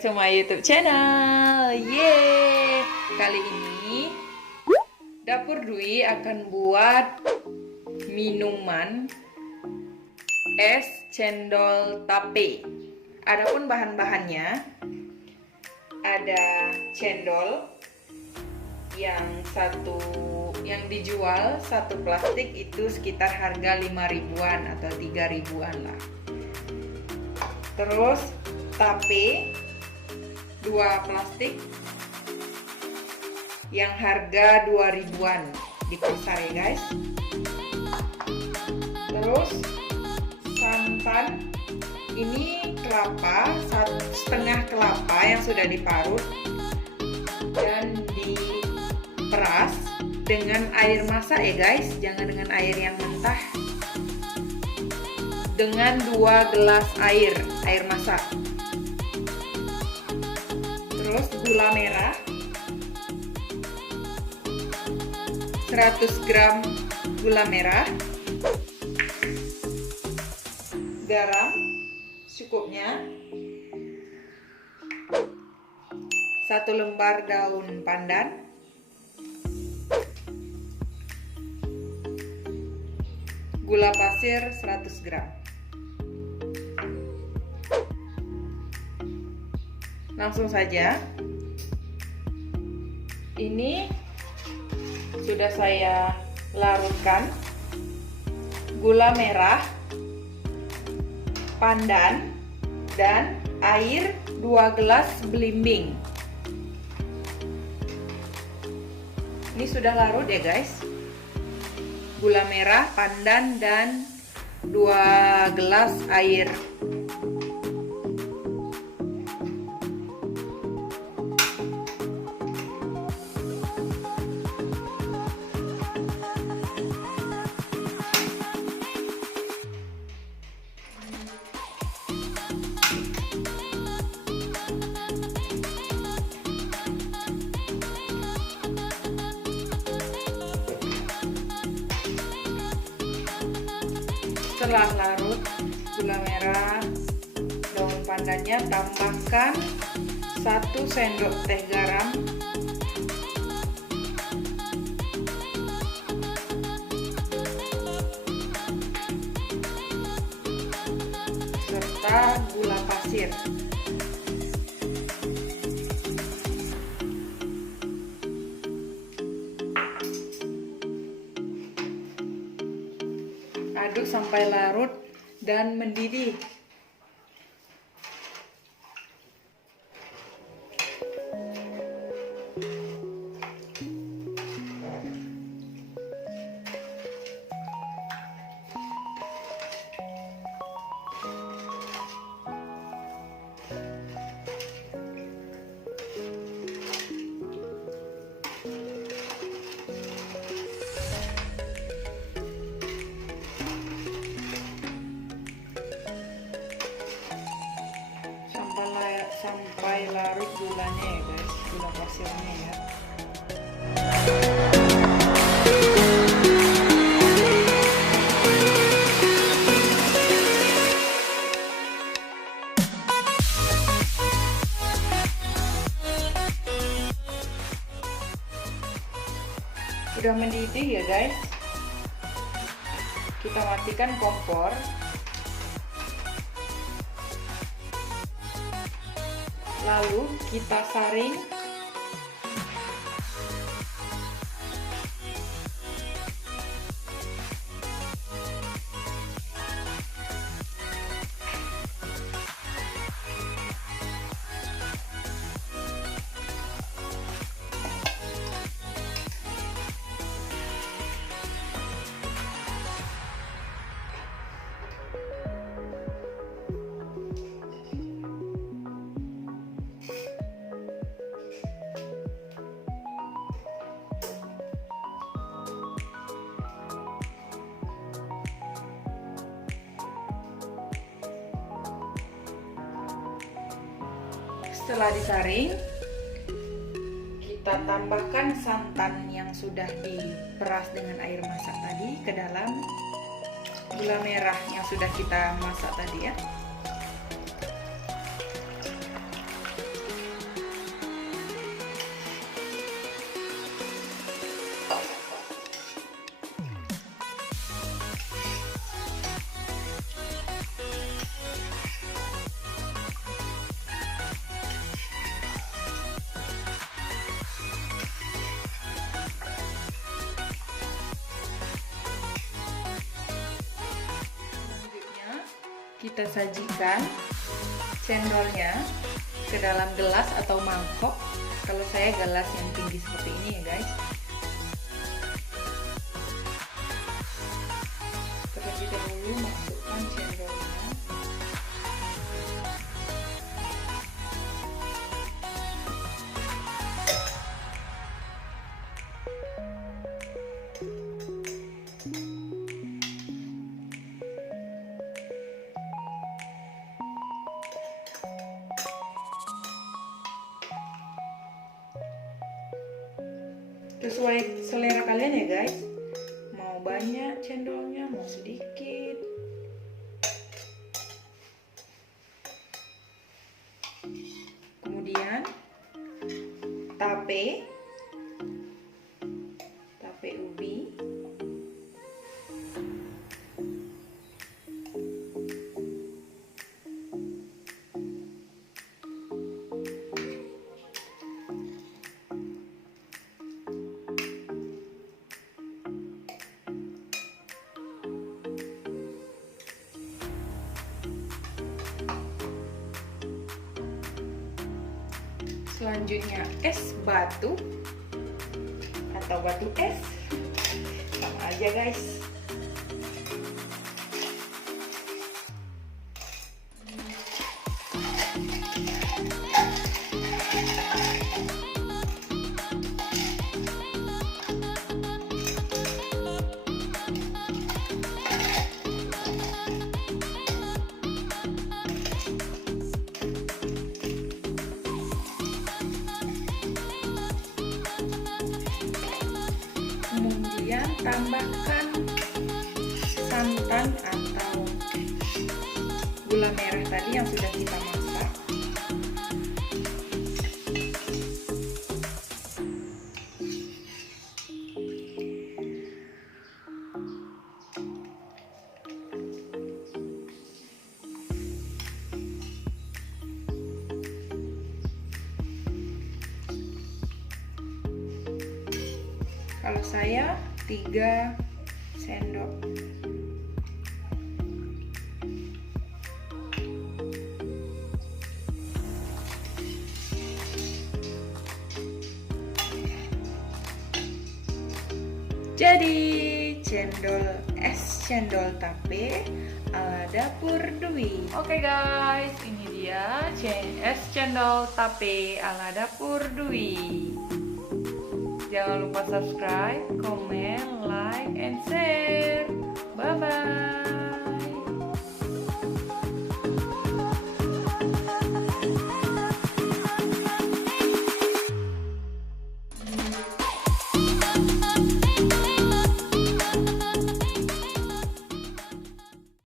back to my YouTube channel. Yeay! Kali ini Dapur Dwi akan buat minuman es cendol tape. Adapun bahan-bahannya ada cendol yang dijual satu plastik itu sekitar harga 5 ribuan atau 3 ribuan lah. Terus tape 2 plastik yang harga 2 ribuan di pasar ya guys. Terus santan, ini kelapa, setengah kelapa yang sudah diparut dan diperas dengan air masak ya guys, jangan dengan air yang mentah. Dengan 2 gelas air masak. Terus gula merah 100 gram gula merah, garam secukupnya, 1 lembar daun pandan, gula pasir 100 gram. Langsung saja, ini sudah saya larutkan gula merah, pandan, dan air 2 gelas belimbing. Ini sudah larut ya guys, gula merah, pandan, dan 2 gelas air. Setelah larut gula merah, daun pandannya, tambahkan 1 sendok teh garam, serta gula pasir. Aduk sampai larut dan mendidih. Sampai larut gulanya ya guys, gula pasirnya ya. Sudah mendidih ya guys, kita matikan kompor. Lalu kita saring Setelah disaring, kita tambahkan santan yang sudah diperas dengan air masak tadi ke dalam gula merah yang sudah kita masak tadi ya. kita sajikan cendolnya ke dalam gelas atau mangkok. Kalau saya gelas yang tinggi seperti ini ya guys. Terlebih dahulu masukkan cendolnya. Sesuai selera kalian ya guys, mau banyak cendolnya, mau sedikit. Kemudian tape ubi, selanjutnya es batu atau batu es, sama aja guys. Kemudian tambahkan santan atau gula merah tadi yang sudah kita masak. Kalau saya 3 sendok. Jadi cendol tape ala dapur Dwi. Oke guys, ini dia es cendol tape ala dapur Dwi. Jangan lupa subscribe, comment, like, and share. Bye-bye.